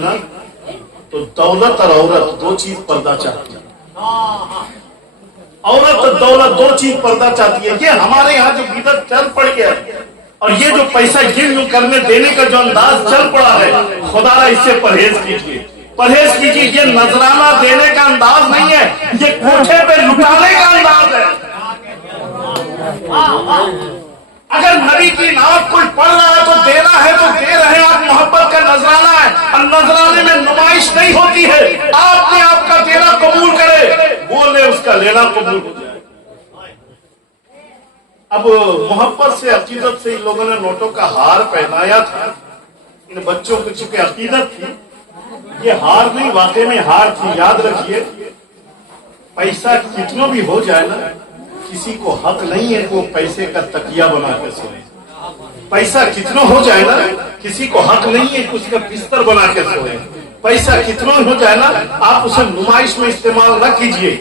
ना तो दौलत और औरत दो चीज पर्दा चाहती है। औरत और दौलत दो चीज पर्दा चाहती है। ये हमारे यहाँ जो बिदत चल पड़ गया और ये जो पैसा गिन करने देने का जो अंदाज चल पड़ा है, खुदा इससे परहेज कीजिए, परहेज कीजिए। ये नजराना देने का अंदाज नहीं है, ये कोठे पे लुटाने का अंदाज है। अगर नबी की नात कोई पढ़ रहा है तो देना है तो दे रहे हैं आप, मोहब्बत का नजराना है। और नजराने में नुमाइश नहीं होती है, आपने आपका देना कबूल करे, वो ले उसका लेना कबूल हो जाए। अब मोहब्बत से अकीदत से इन लोगों ने नोटों का हार पहनाया था। इन बच्चों को चूंकि अकीदत थी, ये हार नहीं वाकई में हार थी। याद रखिए, पैसा कितना भी हो जाए ना, किसी को हक नहीं है कि वो पैसे का तकिया बना के सोए। पैसा कितना हो जाए ना, किसी को हक नहीं है कि उसका बिस्तर बना के सोए। पैसा कितना हो जाए ना, आप उसे नुमाइश में इस्तेमाल न कीजिए।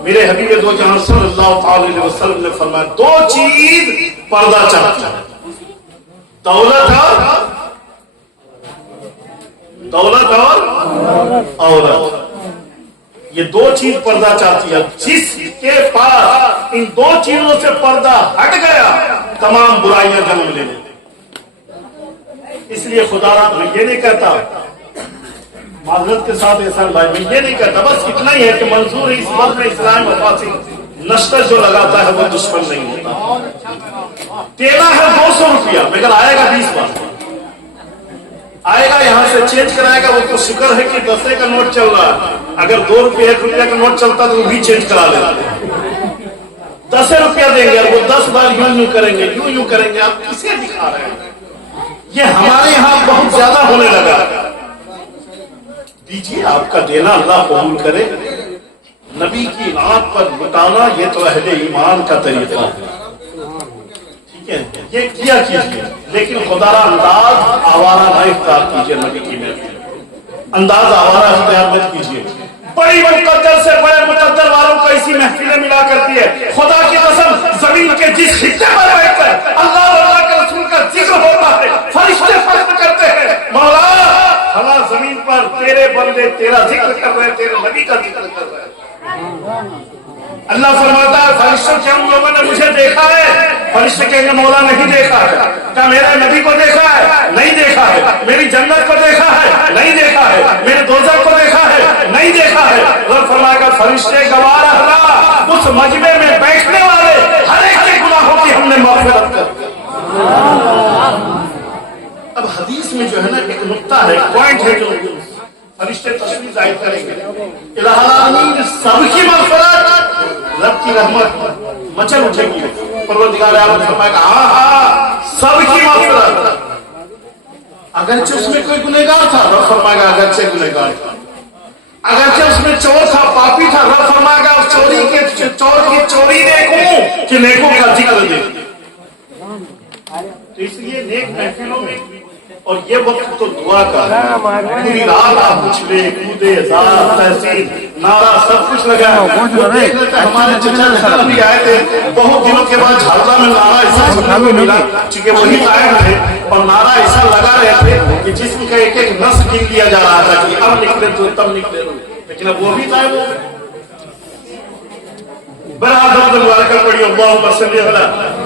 मेरे हबीब दो जहां सल्लल्लाहु अलैहि वसल्लम ने फरमाया, दो चीज पर्दा चाहती है, दौलत और औरत। ये दो चीज पर्दा चाहती है। जिसके पास इन दो चीजों से पर्दा हट गया, तमाम बुराइयां जन्म ले लेती। इसलिए खुदा मैं ये नहीं कहता, माजरत के साथ ऐसा भाई, मैं ये नहीं कहता, बस इतना ही है कि मंजूर है इस वक्त में इस्लाम वफासी नश्तर जो लगाता है वो दुश्मन नहीं होता। देना है 200 रुपया, मगर आएगा 20 बार आएगा, यहाँ से चेंज कराएगा। वो तो शुक्र है कि 10 का नोट चल रहा है। अगर 2 रुपये 1 रुपया का नोट चलता तो वो भी चेंज करा लेते। 10 रुपया देंगे और वो 10 बार यूं करेंगे, यूं करेंगे। आप किसे दिखा रहे हैं? ये हमारे यहाँ बहुत ज्यादा होने लगा। दीजिए, आपका देना अल्लाह कबूल करे। नबी की नात पर लुटाना ये तो अहले ईमान का तरीका है, ठीक है, ये किया कीजिए, लेकिन खुदारा अंदाज आवारा न इख्तियार कीजिए। नबी की महफिल अंदाज आवारा इख्तियार मत कीजिए। बड़ी मुकद्दर से बड़े मुकद्दर वालों को ऐसी महफिलें मिला करती है। खुदा की कसम, जमीन के जिस हिस्से पर बैठकर अल्लाह और अल्लाह के रसूल का जिक्र होता है, फरिश्ते फख्र करते हैं, मौला फला जमीन पर तेरे बंदे तेरा जिक्र कर रहे हैं, तेरे नबी का जिक्र कर रहे हैं। अल्लाह फरमाता है, फरिश्तों क्या उन लोगों ने मुझे देखा है? फरिश्ते कहेंगे मौला नहीं देखा है। क्या मेरे नबी को देखा है? नहीं देखा है। मेरी जन्नत को देखा है? नहीं देखा है। मेरे दोज़ख को देखा है? नहीं देखा है। रब फरमाएगा, फरिश्ते गवाह रहना, उस मजमे में बैठने वाले हर एक के गुनाहों की हमने माफ़िरत कर। अब हदीस में जो है ना एक नुक्ता है, पॉइंट है, जो फरिश्ते तशरीफ जाहिर करेंगे। इलाही सबकी मग़फ़िरत, रब की रहमत मचल उठेगी। परवरदिगार आलम फरमाएगा, हाँ सबकी मग़फ़िरत। अगरचे उसमें कोई गुनहगार था, रब फरमाएगा अगरचे गुनहगार था। अगरचे उसमें चोर था, पापी था, रब फरमाएगा चोर की चोरी देखूं कि नेकों का जिक्र देखूं। तो इसलिए नेक महफिलों में, और ये वक्त तो दुआ का है, पूरी रात आप उछले कूदे, तहसील नारा सब कुछ लगा है। वो देख लेते हमारे चचा भी आए थे बहुत दिनों के बाद, झालसा में नारा ऐसा सुनने को मिला, चूंकि वही आए थे और नारा ऐसा लगा रहे थे कि जिसम का एक एक नस गिन लिया जा रहा था कि अब निकले तो तब निकले, लेकिन अब वो भी था। वो बराबर मुबारक पढ़ियो, अल्लाहुम्मा सल्ली अला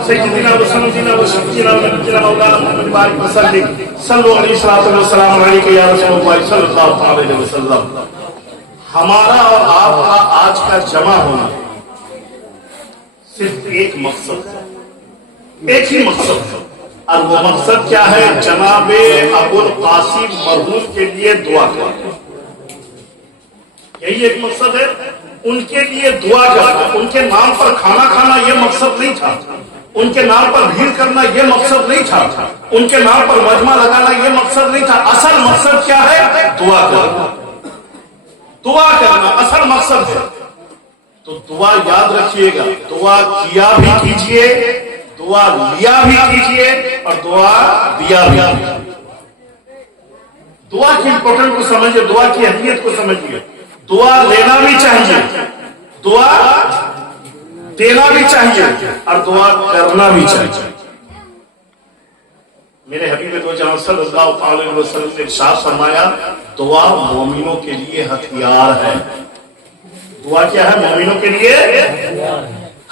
सय्यिदिना व सय्यिदिना व शफीना व नबीना मौलाना मुहम्मद बारिक वसल्लिम सल्लल्लाहु अलैहि वसल्लम अलैहि या रसूलुल्लाह सल्लल्लाहु अलैहि वसल्लम। हमारा और आपका आज का जमा होना सिर्फ एक मकसद है, एक ही मकसद है, और वो मकसद क्या है? जनाबे अबुल कासिम मरहूम के लिए दुआ करना। यही एक मकसद है, उनके लिए दुआ करना। उनके नाम पर खाना खाना ये मकसद नहीं था, उनके नाम पर भीड़ करना ये मकसद नहीं था, उनके नाम पर मजमा लगाना ये मकसद नहीं था। असल मकसद क्या है? दुआ करना, दुआ करना असल मकसद है। तो दुआ याद रखिएगा, दुआ किया भी कीजिए, दुआ लिया भी कीजिए और दुआ दिया भी कीजिए। दुआ की इंपोर्टेंट को समझिए, दुआ की अहमियत को समझिए। दुआ लेना भी चाहिए, दुआ देना भी चाहिए और दुआ करना भी चाहिए। میرے حبیب دو جہاں صلی اللہ علیہ وسلم نے ارشاد فرمایا دعا مومنوں کے لیے ہتھیار ہے. دعا کیا ہے؟ مومنوں کے لیے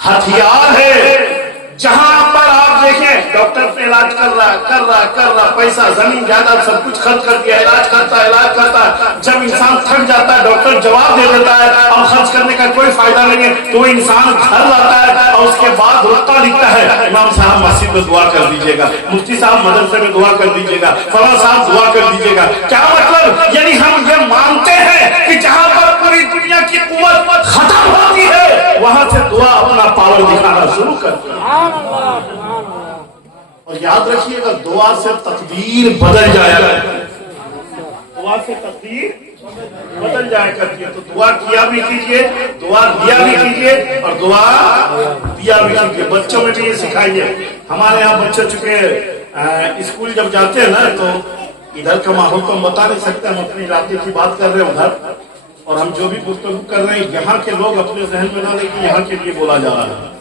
ہتھیار ہے. جہاں پر آپ دیکھیں ڈاکٹر پہ علاج کر رہا پیسہ زمین جائیداد سب کچھ خرچ کر دیا، علاج کرتا ہے. جب انسان تھک جاتا ہے ڈاکٹر جواب دے دیتا ہے اب خرچ کرنے کا کوئی فائدہ نہیں ہے، تو انسان گھر لاتا ہے اور اس کے بعد رکتا لکھتا ہے امام صاحب مسجد میں دعا کر دیجیے گا، مفتی صاحب مدرسے میں دعا کر دیجیے گا، فلاں صاحب دعا کر دیجیے گا. کیا مطلب؟ یعنی ہم یہ مانتے ہیں کہ جہاں پر پوری دنیا کی قوت ختم ہوتی ہے وہاں سے دعا اپنا پاور دکھانا شروع کرتی ہے. اور یاد رکھیے گا دعا سے تقدیر بدل جائے گا، دعا سے تقدیر بدل جائے کرتی ہے. تو دعا کیا بھی کیجیے، دعا دیا بھی کیجیے اور دعا دیا بھی کیجیے. بچوں میں بھی یہ سکھائیے. ہمارے یہاں بچے چکے اسکول جب جاتے ہیں نا تو ادھر کا ماحول تو ہم بتا نہیں سکتے، ہم اپنے علاقے کی بات کر رہے ہیں ادھر، اور ہم جو بھی گفتگو کر رہے ہیں یہاں کے لوگ اپنے ذہن میں نہ لیں کہ یہاں کے لیے بولا جا رہا ہے.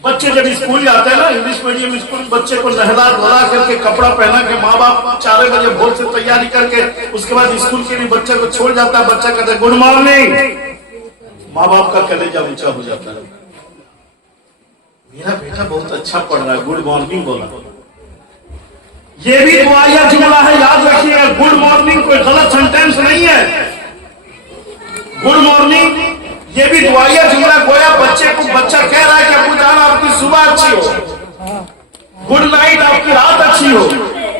بچے جب اسکول جاتے ہیں نا انگلش میڈیم اسکول، بچے کو نہلا دھلا کر کے کپڑا پہنا کے ماں باپ 4 بجے بھور سے تیاری کر کے اس کے بعد اسکول کے لیے بچے کو چھوڑ جاتا ہے. بچہ کہتا ہے گڈ مارننگ، ماں باپ کا کلیجہ اونچا ہو جاتا ہے. میرا بیٹا بہت اچھا پڑھ رہا ہے، گڈ مارننگ بولا. یہ بھی دعائیا جملہ ہے، یاد رکھیے گا. گڈ مارننگ کوئی غلط سینٹینس نہیں ہے. گڈ مارننگ یہ بھی دعائیا جملہ، گویا بچے کو بچہ کہہ رہا ہے کہ ابو جان آپ کی صبح اچھی ہو، گڈ نائٹ آپ کی رات اچھی ہو،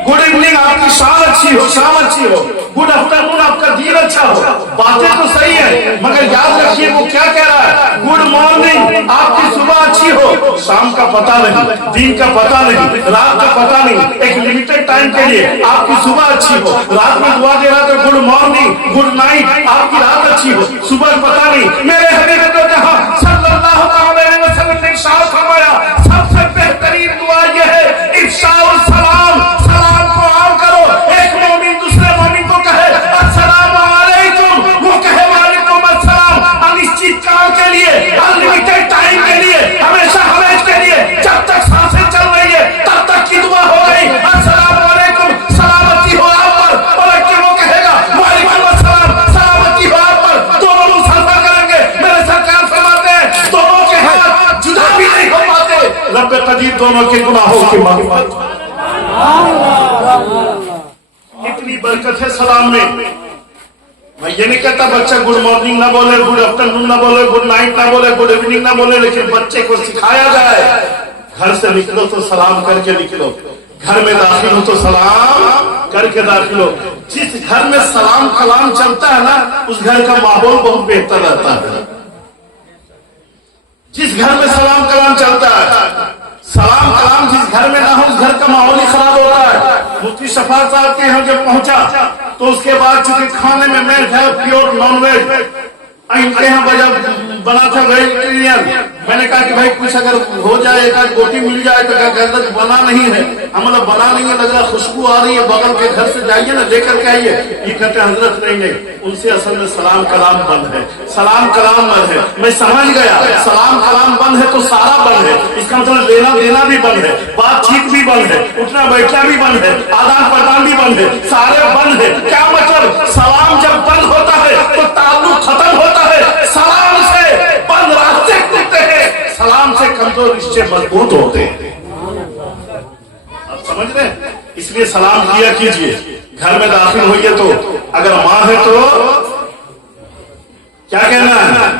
گڈ ایوننگ آپ کی شام اچھی ہو، شام اچھی ہو، گڈ آفٹرنون آپ کا دن اچھا ہو. باتیں تو صحیح ہے مگر یاد رکھیے وہ کیا کہہ رہا ہے؟ گڈ مارننگ آپ کی صبح اچھی ہو، شام کا پتہ نہیں، دن کا پتہ نہیں، رات کا پتہ نہیں. ایک لمیٹڈ ٹائم کے لیے آپ کی صبح اچھی ہو. رات میں دعا دے رہا تھا گڈ مارننگ گڈ نائٹ آپ کی رات اچھی ہو، صبح پتہ نہیں. میرے حبیب تو جہاں صلی اللہ علیہ وسلم نے ارشاد فرمایا سب سے بہترین دعا یہ ہے افشاء السلام، سلام کو عام کرو. ایک مومن دوسرے مومن کو کہے السلام علیکم، وہ کہے وعلیکم السلام. انشچت کال کے لیے، انلمیٹڈ ٹائم کے لیے، ہمیشہ ہمیش کے لیے، جب تک سانسیں چل رہی ہے تب تک کی دعا ہو گئی السلام علیکم، سلامتی ہو آپ پر. اور کہ وہ کہے گا وعلیکم السلام، سلامتی ہو آپ پر. دونوں مسافہ کریں گے. میرے سرکار فرماتے ہیں دونوں کے ہاتھ جدا بھی نہیں ہو پاتے. رب قدیر دونوں کے گناہوں کی معافی. اتنی برکت ہے سلام میں. میں یہ نہیں کہتا بچہ گڈ مارننگ نہ بولے، گڈ آفٹرنون نہ بولے، گڈ نائٹ نہ بولے، گڈ ایوننگ نہ بولے، لیکن بچے کو سکھایا جائے گھر سے نکلو تو سلام کر کے نکلو، گھر میں داخل ہو تو سلام کر کے داخل ہو. جس گھر میں سلام کلام چلتا ہے نا اس گھر کا ماحول بہت بہتر رہتا ہے. جس گھر میں سلام کلام چلتا ہے، سلام کلام جس گھر میں نہ ہو اس گھر کا ماحول ہی خراب ہوتا ہے. مفتی شفاعت صاحب کے یہاں جب پہنچا تو اس کے بعد چونکہ کھانے میں میں تھا پیور نان ویج، ان کے یہاں بنا تھا ویجیٹیرین. میں نے کہا کہ بھائی کچھ اگر ہو جائے ایک آدھ روٹی مل جائے تو کہتا بنا نہیں ہے. مطلب بنا نہیں ہے، لگ رہا خوشبو آ رہی ہے، بغل کے گھر سے جائیے نا لے کر کے آئیے. یہ کہتے ہیں حضرت نہیں ان سے اصل میں سلام کلام بند ہے، سلام کلام بند ہے. میں سمجھ گیا سلام کلام بند ہے تو سارا بند ہے. اس کا مطلب لینا دینا بھی بند ہے، بات چیت بھی بند ہے، اٹھنا بیٹھنا بھی بند ہے، آدان پردان بھی بند ہے، سارے بند ہے. کیا مطلب؟ سلام جب بند ہوتا ہے تو تعلق ختم ہوتا ہے. سلام سے بند راستے کھلتے ہیں، سلام سے کمزور رشتے مضبوط ہوتے ہیں. آپ سمجھ رہے ہیں؟ اس لیے سلام کیا کیجیے. گھر میں داخل ہوئیے تو اگر ماں ہے تو کیا کہنا ہے؟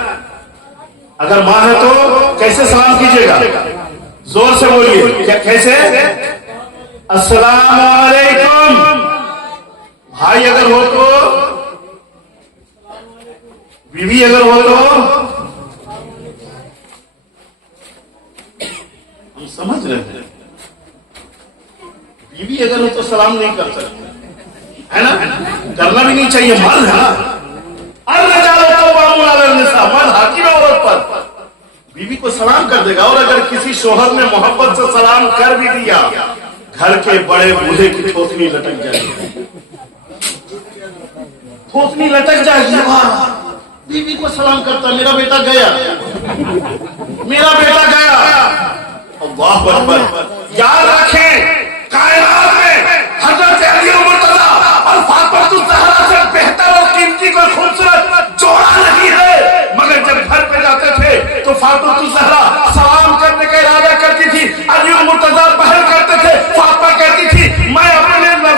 اگر ماں ہے تو کیسے سلام کیجیے گا؟ زور سے بولیے. کیسے؟ السلام علیکم. بھائی اگر ہو تو، بیوی اگر ہو تو، ہم سمجھ رہے ہیں بیوی اگر ہو تو سلام نہیں کر سکتے ہے نا، کرنا بھی نہیں چاہیے. مرد ہے نا، مرد حاکم ہے عورت پر، بیوی کو سلام کر دے گا. اور اگر کسی شوہر نے محبت سے سلام کر بھی دیا گھر کے بڑے بوڑھے کی تھوتنی لٹک جائے گی، تھوتنی لٹک جائے گی. بیوی کو سلام کرتا میرا بیٹا گیا، میرا بیٹا گیا. اللہ اکبر. یاد رکھیں कायनात में हजरत अली मुर्तजा और फातिमा ज़हरा से बेहतर और कीमती कोई खूबसूरत जोड़ा नहीं है। मगर जब घर पे जाते थे तो फातिमा ज़हरा सलाम करने का इरादा करती थी, अली मुर्तजा पहल करते थे। फातिमा कहती थी मैं अपने लफ्ज़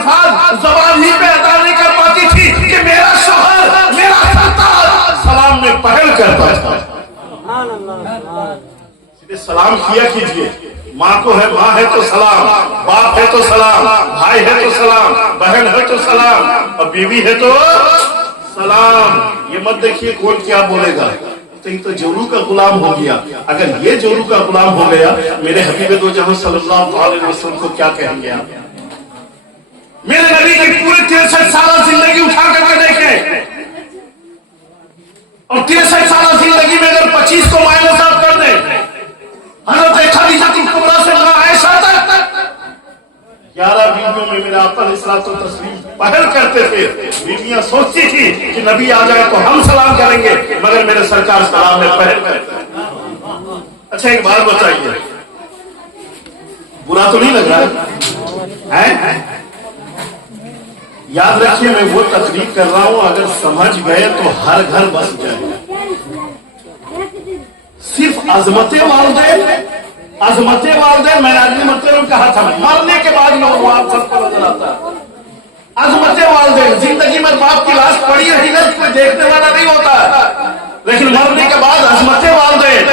ज़बान ही पे अदा नहीं कर पाती थी कि मेरा शौहर, मेरा सरताज सलाम में पहल करता था। सलाम किया कीजिए। माँ को है, माँ है तो सलाम, बाप है तो सलाम, भाई है तो सलाम, बहन है तो सलाम, और बीवी है तो सलाम। ये मत देखिए कौन क्या बोलेगा, कहीं तो जोरू का गुलाम हो गया। अगर ये जोरू का गुलाम हो गया, मेरे हबीब दो जहां सल्लल्लाहु अलैहि वसल्लम को क्या कहेंगे आप? मेरे नबी की पूरी 63 साल जिंदगी उठा करके देखें, और 63 साल जिंदगी में अगर 25 को माइनस आप कर दें, हज़रत खदीजा कुबरा से आयशा तक 11 बीवियों में मेरे आका अलैहिस्सलातु तस्लीम पहल करते थे। बीवियां सोचती थी कि नबी आ जाए तो हम सलाम करेंगे, मगर मेरे सरकार सलाम में पहल करते। अच्छा एक बात बताइए, बुरा तो नहीं लग रहा है? याद रखिए मैं वो तकलीफ कर रहा हूं, अगर समझ गए तो हर घर बस जाए। सिर्फ अजमते वालदैन, अजमते वालदैन, मैंने अगली मरते में कहा था, मरने के बाद नौजवान सबको नजर आता है। अजमते वालदैन, जिंदगी में बाप की लाश पड़ी रही ना, कोई देखने वाला नहीं होता, लेकिन मरने के बाद अजमते वालदैन।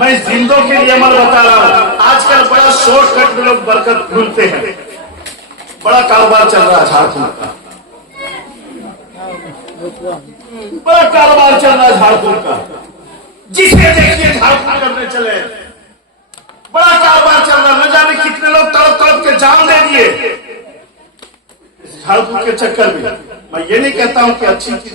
मैं जिंदों के लिए अमल बता रहा हूं। आजकल बड़ा शॉर्टकट में लोग बरकत ढूंढते हैं, बड़ा कारोबार चल रहा है झारखंड का, बड़ा कारोबार चल रहा है झारखंड का, जिसे देखिए झारखंड करने चले, बड़ा कारोबार चल रहा, न जाने कितने लोग तड़प तड़प के जान दे दिए झारखंड के चक्कर में। मैं ये नहीं कहता हूं कि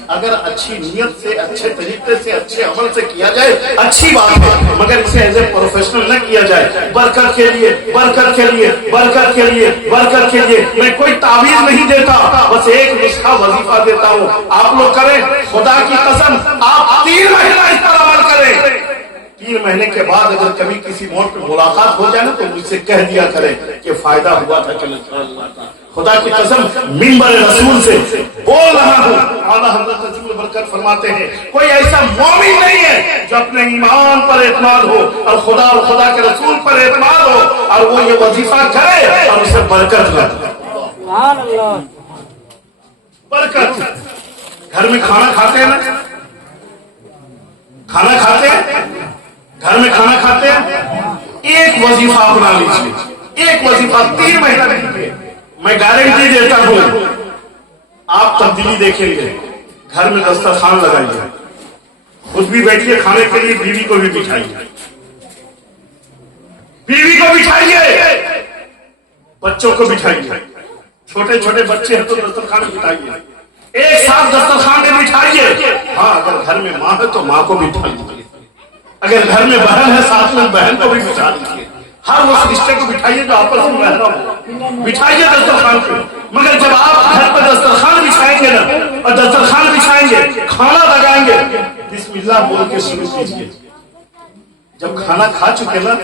अगर अच्छी नीयत से, अच्छे तरीके से, अच्छे अमल से किया जाए अच्छी बात है, मगर इसे एज ए प्रोफेशनल न किया जाए। बरकत के लिए, बरकत के लिए, बरकत के लिए, बरकत के लिए मैं कोई तावीज नहीं देता, बस एक नुस्खा वजीफा देता हूं, आप लोग करें। खुदा की कसम आप 3 महीना इस पर अमल करें। 3 महीने के बाद अगर कभी किसी मोड़ पे मुलाकात हो जाए ना, तो मुझसे कह दिया करें कि फायदा हुआ था कि नहीं। खुदा की कसम मिंबर रसूल से बोल रहा हूँ। आला हज़रत रसूल बरकत फरमाते हैं, कोई ऐसा मोमिन नहीं है जो अपने ईमान पर एतमाद हो और खुदा के रसूल पर एतमाद हो, और वो ये वजीफा करे और उसे बरकत लगे। बरकत। घर में खाना खाते हैं ना, खाना खाते हैं, घर में खाना खाते हैं, एक वजीफा अपना लीजिए, एक वजीफा 3 महीना लीजिए। मैं गारंटी देता हूं आप तब्दीली देखेंगे। घर में दस्तरखान लगाइए, खुद भी बैठिए खाने के लिए, बीवी को भी बिठाइए, बीवी को बिठाइए, बच्चों को बिठाइए। छोटे छोटे बच्चे हैं तो दस्तरखान बिठाइए, एक साथ दस्तरखान में बिठाइए। हाँ, अगर घर में माँ है तो माँ को बिठाइए, अगर घर में बहन है साथ में बहन को भी बिठा लीजिए। हर उस रिश्ते को बिठाइए जो आपस में रह रहा हो, बिठाइए दस्तरखान को। मगर जब आप घर पर दस्तरखान बिछाएंगे ना, और दस्तरखान बिछाएंगे, खाना लगाएंगे, बिस्मिल्लाह बोल के शुरू कीजिए। जब खाना खा चुके ना,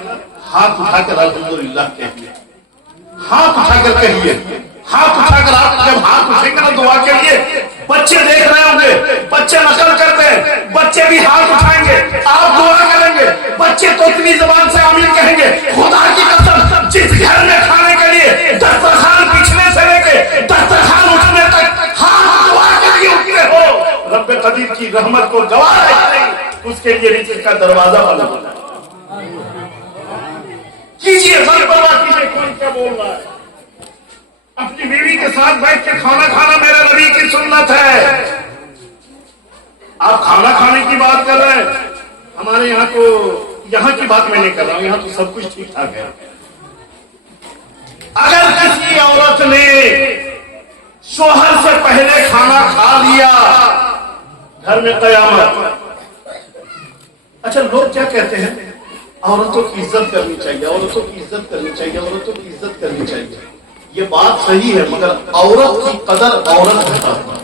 हाथ उठाकर अल्हम्दुलिल्लाह कहिए, हाथ उठाकर कहिए, हाथ उठाकर। आप जब हाथ उठेंगे ना दुआ के लिए, बच्चे देख रहे होंगे, बच्चे नकल करते हैं, बच्चे भी हाथ उठाएंगे, आप दुआ करेंगे, बच्चे तो इतनी जबान से आमीन कहेंगे। खुदा की कसम, जिस घर में खाने के लिए दस्तरखान बिछने से लेके दस्तरखान उठने तक हाथ दुआ के लिए उठते हो, रब्बे कदीर की रहमत को गवाह नहीं, उसके लिए रिज़्क़ का दरवाजा बंद होता है। कीजिए, बरपरवाह कीजिए कौन क्या बोल रहा है। अपनी बीवी के साथ बैठ के खाना खाना मेरे नबी की सुन्नत है। आप खाना खाने की बात कर रहे हैं, हमारे यहाँ तो, यहाँ की बात मैं नहीं कर रहा हूँ, यहाँ तो सब कुछ ठीक ठाक है। अगर किसी औरत ने शोहर से पहले खाना खा लिया, घर में कयामत। अच्छा, लोग क्या कहते हैं, औरतों की इज्जत करनी चाहिए, औरतों की इज्जत करनी चाहिए, औरतों की इज्जत करनी चाहिए। ये बात सही है, मगर औरत की कदर औरत घटाती है,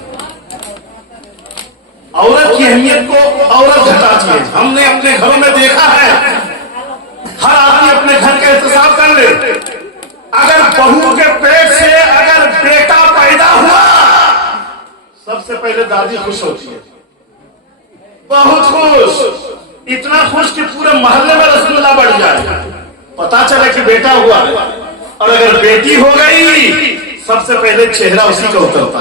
औरत की अहमियत को औरत घटाती है। हमने अपने घरों में देखा है, हर आदमी अपने घर का एहतसाब कर ले। अगर बहू के पेट से अगर बेटा पैदा हुआ, सबसे पहले दादी खुश होती है, बहुत खुश, इतना खुश कि पूरे मोहल्ले में रसगुल्ला बढ़ जाए, पता चले कि बेटा हुआ। और अगर बेटी हो गई, सबसे पहले चेहरा उसी का उतरता।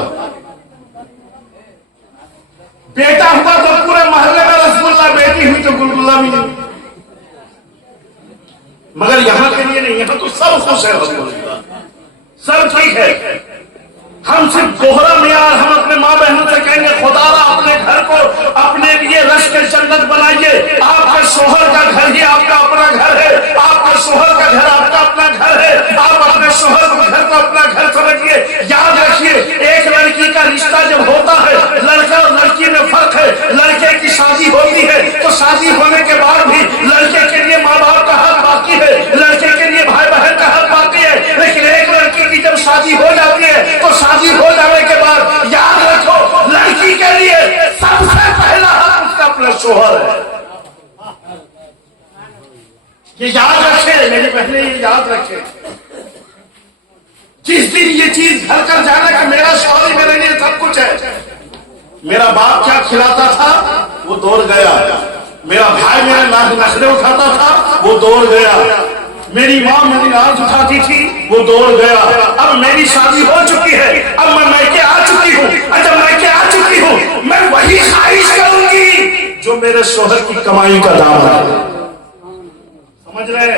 बेटा हुआ तो पूरे मोहल्ले में रसगुल्ला, बेटी हुई तो गुलगुला भी नहीं। मगर यहां के लिए नहीं, यहां तो सब खुश है, रसगुल्ला सब ठीक है। हम सिर्फ दोहरा मियार, हम अपने माँ बहनों से कहेंगे खुदारा अपने घर को अपने लिए रश के जन्नत बनाइए। आपका शोहर का घर ही आपका अपना घर है, आपका शोहर का घर आपका अपना घर है, आप अपने शोहर के घर को अपना घर समझिए। याद रखिए, एक लड़की का रिश्ता जब होता है, लड़का और लड़की में फर्क है। लड़के की शादी होती है तो शादी होने के बाद भी लड़के के लिए माँ बाप का हक बाकी है, लड़के के लिए भाई बहन का हक बाकी है। लेकिन एक लड़की की जब शादी हो जाती है तो शादी हो जाने के बाद याद रखो, लड़की के लिए सबसे पहला हक उसका अपना शोहर है। ये याद रखे मेरी बहनें, ये याद रखे। जिस दिन ये चीज घर कर जाना कि मेरा शोहर ही मेरे लिए सब कुछ है। मेरा बाप क्या खिलाता था वो दौड़ गया, मेरा भाई मेरे नखरे उठाता था वो दौड़ गया, मेरी माँ मेरी नाज उठाती थी वो दौड़ गया। अब मेरी शादी हो चुकी है, अब मैं मैके आ चुकी हूँ। जब मैके आ चुकी हूँ, मैं वही ख्वाहिश करूंगी जो मेरे शोहर की कमाई का दाम है। समझ रहे?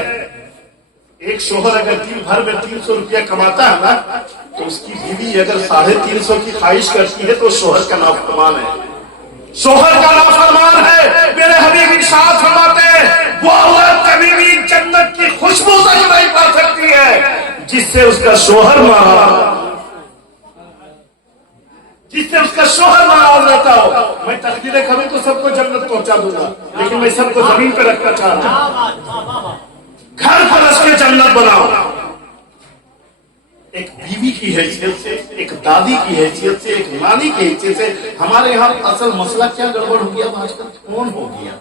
एक शोहर अगर दिन भर में 300 रुपया कमाता है ना, तो उसकी बीवी अगर 350 की ख्वाहिश करती है तो शोहर का नाफरमान है, शोहर का नाफरमान है। मेरे हबीब इरशाद फरमाते हैं, वो औरत कभी भी जन्नत की खुशबू तक नहीं पा सकती है जिससे उसका शोहर नाराज रहता हो। मैं तकदीरें करूं तो सबको जन्नत पहुंचा दूंगा, लेकिन मैं सबको जमीन पे रखना चाहता हूं। घर पर रख के जन्नत बनाओ। एक बीवी की हैसियत से, एक दादी की हैसियत से, एक नानी की हैसियत से हमारे यहाँ असल मसला क्या गड़बड़ हो गया, आजकल कौन हो गया।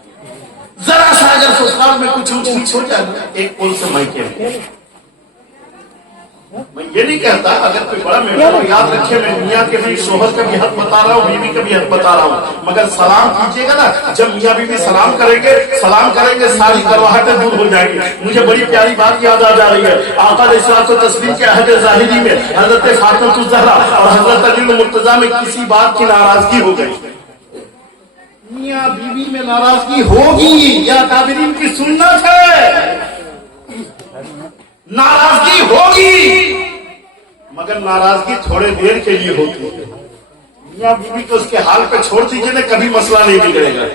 जरा सा अगर ससुराल में कुछ ऊंच नीच हो जाए, एक पुल से मायके। मैं ये नहीं कहता अगर कोई बड़ा मेहमान, याद रखे मैं मियाँ के भी शोहर का भी हक बता रहा हूँ, बीवी का भी हक बता रहा हूँ। मगर सलाम कीजिएगा ना, जब मियाँ बीवी सलाम करेंगे सारी करवाहटें दूर हो जाएंगी। मुझे बड़ी प्यारी बात याद आ जा रही है। आका अलैहिस्सलातु तस्लीम के अहद ज़ाहिरी में हजरत फातिमा ज़हरा और हजरत अली मुर्तजा में किसी बात की नाराजगी हो गई। मियाँ बीवी में नाराजगी होगी या काबिरीन की सुन्नत है, नाराजगी होगी, मगर नाराजगी थोड़े देर के लिए होती है। मियाँ बीवी को उसके हाल पे छोड़ दीजिए ना, कभी मसला नहीं बिगड़ेगा।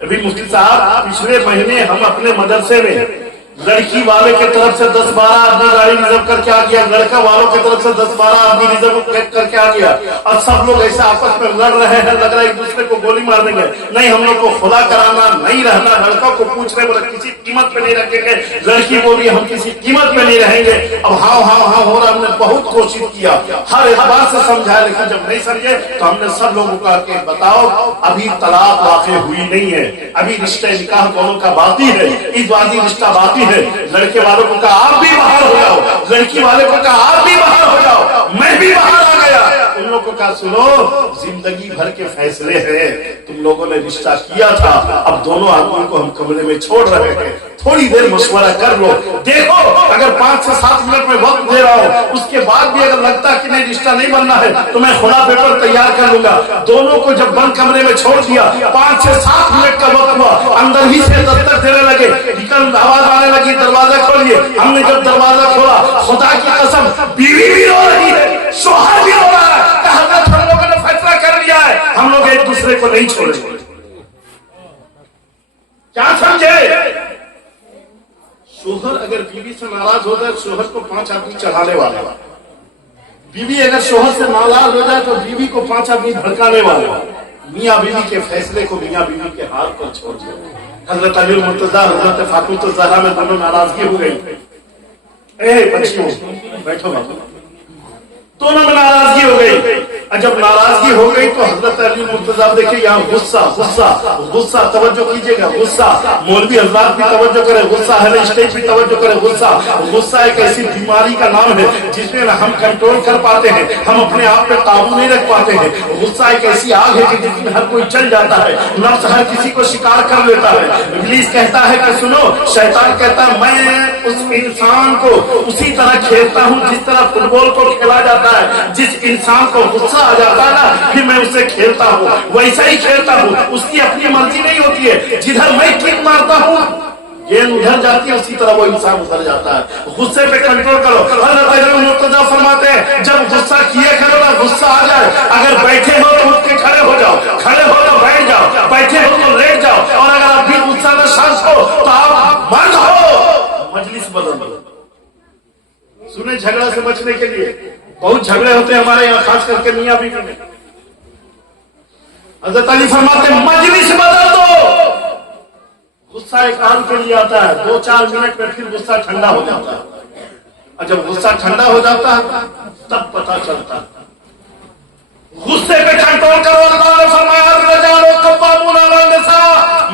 अभी मुफ्ती साहब, पिछले महीने हम अपने मदरसे में लड़की वाले की तरफ से 10-12 आदमी गाड़ी रिजर्व करके आ गया, लड़का वालों की तरफ से 10-12 आदमी रिजर्व करके आ गया, और सब लोग ऐसे आपस में लड़ रहे हैं, लग रहा है एक दूसरे को गोली मार देंगे। नहीं, हम लोग को खुदा कराना नहीं रहना। लड़का को पूछ रहे, बोले किसी कीमत पे नहीं रखेंगे, लड़की बोली हम किसी कीमत पे नहीं रहेंगे। अब हाँ हो रहा, हमने बहुत कोशिश किया, हर एतबार से समझाया, लेकिन जब नहीं समझे तो हमने सब लोगों को आके बताओ अभी तलाक वाक़ई हुई नहीं है, अभी रिश्ते निकाह दोनों का बाकी है, इजवाजी रिश्ता बाकी है। लड़के वालों को कहा आप भी बाहर हो जाओ, लड़की वाले को कहा आप भी बाहर हो जाओ, मैं भी बाहर आ गया। उन लोगों को कहा सुनो, जिंदगी भर के फैसले हैं, तुम लोगों ने रिश्ता किया था, अब दोनों आदमियों को हम कमरे में छोड़ रहे हैं, थोड़ी देर मशवरा कर लो, देखो अगर 5 से 7 मिनट में वक्त दे रहा हूं, उसके बाद भी अगर लगता है कि नहीं रिश्ता नहीं बनना है तो मैं खुला पेपर तैयार कर लूंगा। दोनों को जब बंद कमरे में छोड़ दिया, 5 से 7 मिनट का वक्त हुआ, अंदर ही से दस्तक देने लगे, निकल आवाज आने लगी, दरवाजा खोलिए। हमने जब दरवाजा खोला, खुदा की कसम बीवी भी रो रही है, शोहर भी रो रहा है, कहा हम लोगों ने फैसला कर लिया है, हम लोग एक दूसरे को नहीं छोड़ेंगे। क्या समझे? शोहर अगर बीवी से नाराज हो जाए, शोहर को 5 आदमी चढ़ाने वाला, बीवी अगर शोहर से नाराज हो जाए तो बीवी को 5 आदमी भड़काने वाला। मियाँ बीवी के फैसले को मियाँ बीवी के हाथ पर छोड़ दिया। हजरत अली मुर्तजा, हजरत फातिमा ज़हरा में दोनों नाराजगी हो गई। ए बच्चियों बैठो बाबू, दोनों में नाराजगी हो गई। और जब नाराजगी हो गई तो हजरत अली मुर्तजा देखिए यहाँ गुस्सा गुस्सा गुस्सा, तवज्जो कीजिएगा, गुस्सा। मौलवी हजरात भी तवज्जो करे, गुस्सा है स्टेज भी तवज्जो करे। गुस्सा गुस्सा एक ऐसी बीमारी का नाम है जिसमें हम कंट्रोल कर पाते हैं, हम अपने आप पे काबू नहीं रख पाते हैं। गुस्सा एक ऐसी आग है कि जिसमें हर कोई चल जाता है, नफ्स हर किसी को शिकार कर लेता है। इब्लीस कहता है कि सुनो, शैतान कहता है मैं उस इंसान को उसी तरह खेलता हूँ जिस तरह फुटबॉल को खेला जाता है। जिस इंसान को गुस्सा आ जाता है ना, फिर मैं उससे खेलता हूँ, वैसा ही खेलता हूँ। उसकी अपनी मर्जी नहीं होती है, जिधर मैं किक मारता हूँ गेंद उधर जाती है, उसी तरह वो इंसान उधर जाता है। गुस्से पे कंट्रोल करो। हज़रत मुर्तज़ा फरमाते हैं जब गुस्सा किए करो ना, गुस्सा आ जाए, अगर बैठे हो तो उठ के खड़े हो जाओ, खड़े हो तो बैठ जाओ, बैठे हो तो लेट जाओ। और अगर आप भी गुस्सा में शांत हो तो आप मर्द हो, मजलिस बदल दो। सुने, झगड़ा से बचने के लिए बहुत झगड़े होते हैं हमारे यहाँ, खास करके मियां बीवी में। हज़रत अली फरमाते मजलिस बदल दो। गुस्सा एक काम के लिए आता है, 2-4 मिनट में फिर गुस्सा ठंडा हो जाता है। और जब गुस्सा ठंडा हो जाता है तब पता चलता है। गुस्से पे कंट्रोल करो। अल्लाह ने फरमाया रजालो कव्वामून अला निसा,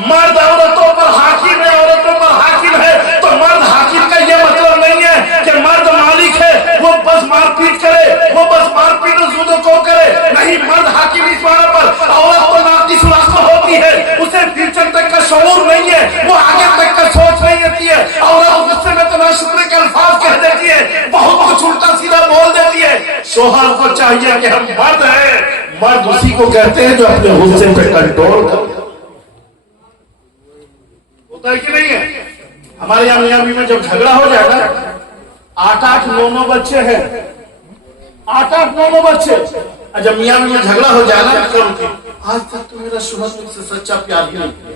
मर्द औरतों पर हाकिम है, औरतों पर हाकिम है। तो मर्द हाकिम का ये मतलब नहीं है कि मर्द मालिक है, वो बस मारपीट करे, वो बस मारपीट जुदो को करे। नहीं, मर्द हाकिम इस माना पर औरत तो नाकिस अक्ल होती है, उसे फ्यूचर तक का शऊर नहीं है, वो आगे तक का सोच नहीं देती है। औरत गुस्से में तो नाशुक्र के अल्फाज कह देती है, बहुत कुछ उल्टा सीधा बोल देती है। शोहर को चाहिए कि हम मर्द हैं, मर्द उसी को कहते हैं जो अपने गुस्से पे कंट्रोल करता है। होता है कि नहीं है? हमारे यहाँ मियां बीवी में जब झगड़ा हो जाएगा, 8-8, 9-9 बच्चे हैं, 8-8, 9-9 बच्चे। जब मियां बीवी में झगड़ा हो जाएगा, आज तक तो मेरा शोहर मुझसे सच्चा प्यार ही नहीं किया।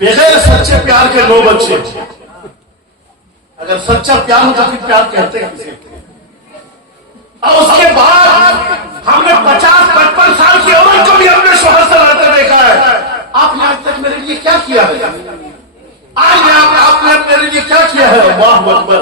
बगैर सच्चे प्यार के 9 बच्चे। अगर सच्चा प्यार हो तो फिर प्यार कहते हैं किसे? और उसके बाद हमने 50-55 साल की औरत को भी अपने शोहर से लड़ते देखा है। आपने आज तक मेरे लिए क्या किया है? आज आपने मेरे लिए क्या किया है? अल्लाहु अकबर।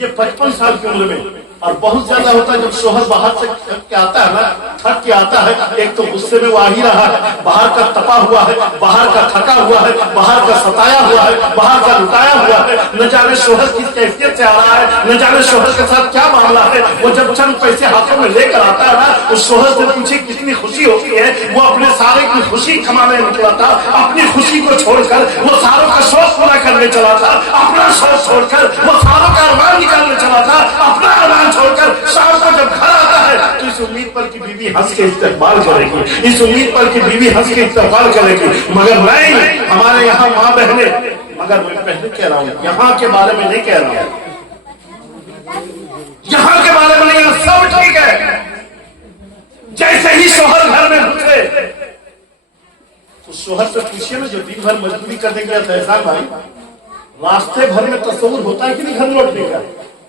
ये 55 साल की उम्र में। और बहुत ज्यादा होता है जब शोहर बाहर से थक के आता है ना, थक के आता है, एक तो गुस्से में वो आ ही रहा है, बाहर का तपा हुआ है, बाहर का थका हुआ है, बाहर का सताया हुआ है, बाहर का लुटाया हुआ है। न जाने शोहर किस कैफियत से आ रहा है, न जाने शोहर के साथ क्या मामला है। वो जब चंद पैसे हाथों में लेकर आता है ना, उस शोहर से पूछे कितनी खुशी होती है। वो अपने सारे की खुशी कमाने निकला था, अपनी खुशी को छोड़कर वो सारों का शौक पूरा करने चला था, अपना शौक छोड़कर वो सारों का अरमान निकालने चला था, अपना अरमान छोड़कर शाम को जब घर आता है तो इस उम्मीद पर कि बीवी हंस के इस्तेमाल करेगी, इस उम्मीद पर कि बीवी हंस के इस्तेमाल करेगी। मगर नहीं, हमारे यहाँ माँ बहने, मगर मैं पहले कह रहा हूँ, यहाँ के बारे में नहीं कह रहा हूँ, यहाँ के बारे में नहीं, सब ठीक है। जैसे ही शोहर घर में घुसे तो शोहर से पूछिए ना, जो दिन भर मजदूरी करने गया था एहसान भाई, रास्ते भर में तस्वुर होता है कि नहीं घर लौटने का?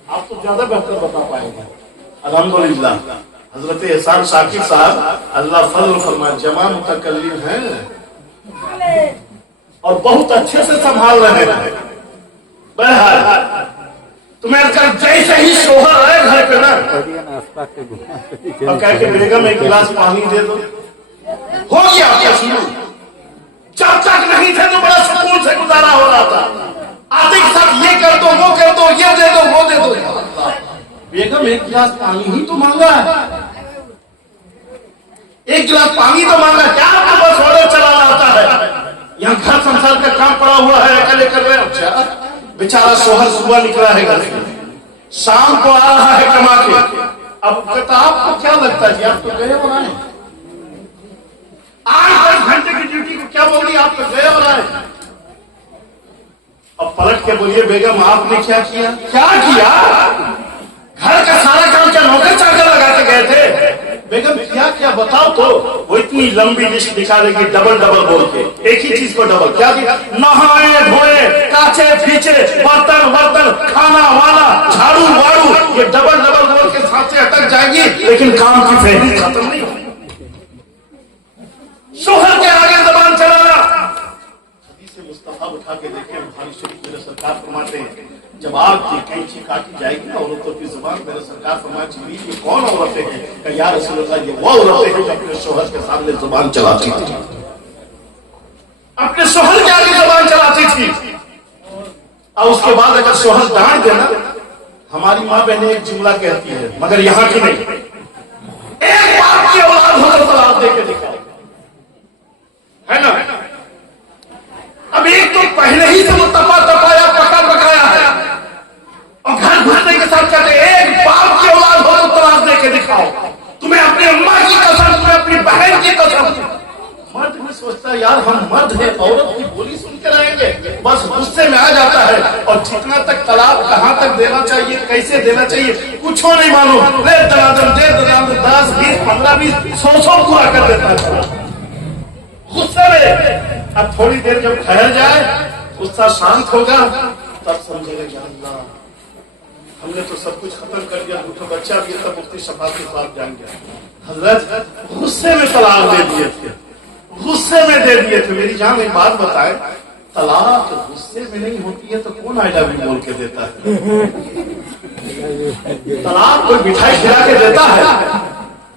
आप तो ज्यादा बेहतर बता पाएंगे। अल्हम्दुलिल्लाह, हजरत एहसान शाकिर साहब अल्लाह फजल फरमाए, जमा मुतकल्लिम हैं और बहुत अच्छे से संभाल रहे हैं। बहरहाल तुम्हें जैसे ही शोहर आए घर पे ना, और कह के बेगम एक गिलास पानी दे दो, हो गया आपका शुरू। जब तक नहीं थे तो बड़ा सुकून से गुजारा हो रहा था। आते के साथ ये कर दो, वो कर दो, ये दे दो, वो दे दो। बेगम एक गिलास पानी ही तो मांगा है, एक गिलास पानी तो मांगा, क्या आपको बस ऑर्डर चलाना आता है? यहाँ घर संसार का काम पड़ा हुआ है, अकेले कर रहे हो। बेचारा शोहर सुबह निकला है घर से, शाम को आ रहा है कमा के। अब कहता आपको क्या लगता है? आप तो गए बनाए 8-10 घंटे की ड्यूटी को, क्या बोल रही आप तो गए बनाए। अब पलट के बोलिए बेगम आपने क्या किया? क्या किया? घर का सारा काम क्या नौकर चाकर लगा के गए थे? बेगम क्या क्या बताओ तो। वो इतनी लंबी लिस्ट निकालेगी डबल डबल बोल के, एक ही चीज को डबल। क्या किया? नहाए धोए, काचे पीछे, बर्तन बर्तन, खाना वाना, झाड़ू वाड़ू, ये डबल डबल बोल के साथ से अटक जाएगी, लेकिन काम की फहरिस्त खत्म नहीं होगी। शोहर के आगे जबान चलाना। मुस्तफा उठा के देखे, बुखारी शरीफ में सरकार फरमाते हैं, जब जब आपकी कैंची काटी जाएगी ना औरतों की जुबान, मेरे सरकार फरमाया जिब्रील ये कौन औरतें हैं? कहा या रसूलल्लाह ये वो औरतें हैं जो अपने शोहर के सामने जुबान चलाती थी, अपने शोहर के आगे जुबान चलाती थी। और उसके बाद अगर शोहर डांट देना, हमारी माँ बहनें एक जुमला कहती है, मगर यहाँ की नहीं, एक बाप की औलाद हो तो तलाक दे के दिखाओ, है ना? अब एक तो पहले ही से वो तपाया पका पकाया है, और घर घुसने के साथ कहते एक बाप की औलाद हो तो तलाक दे के दिखाओ, तुम्हें अपनी अम्मा की कसम, तुम्हें अपनी बहन की कसम। मर्द भी सोचता है यार हम मर्द है, औरत की बोली सुनकर आएंगे, बस गुस्से में आ जाता है, और जितना तक तलाक कहाँ तक देना चाहिए, कैसे देना चाहिए, कुछ नहीं मालूम, दे दनादन 10, 20, 15, 20, 100 पूरा कर देता है गुस्से में। अब थोड़ी देर जब ठहर जाए, गुस्सा शांत होगा, तब समझेगा कि अल्लाह हमने तो सब कुछ खत्म कर दिया, तो बच्चा भी सब मुफ्ती शफात के साथ जान गया, हजरत गुस्से में तलाक दे दिए थे, गुस्से में दे दिए थे। मेरी जान एक बात बताए, तलाक गुस्से में नहीं होती है तो कौन आई लव यू बोल के देता है? तलाक कोई मिठाई खिला के देता है,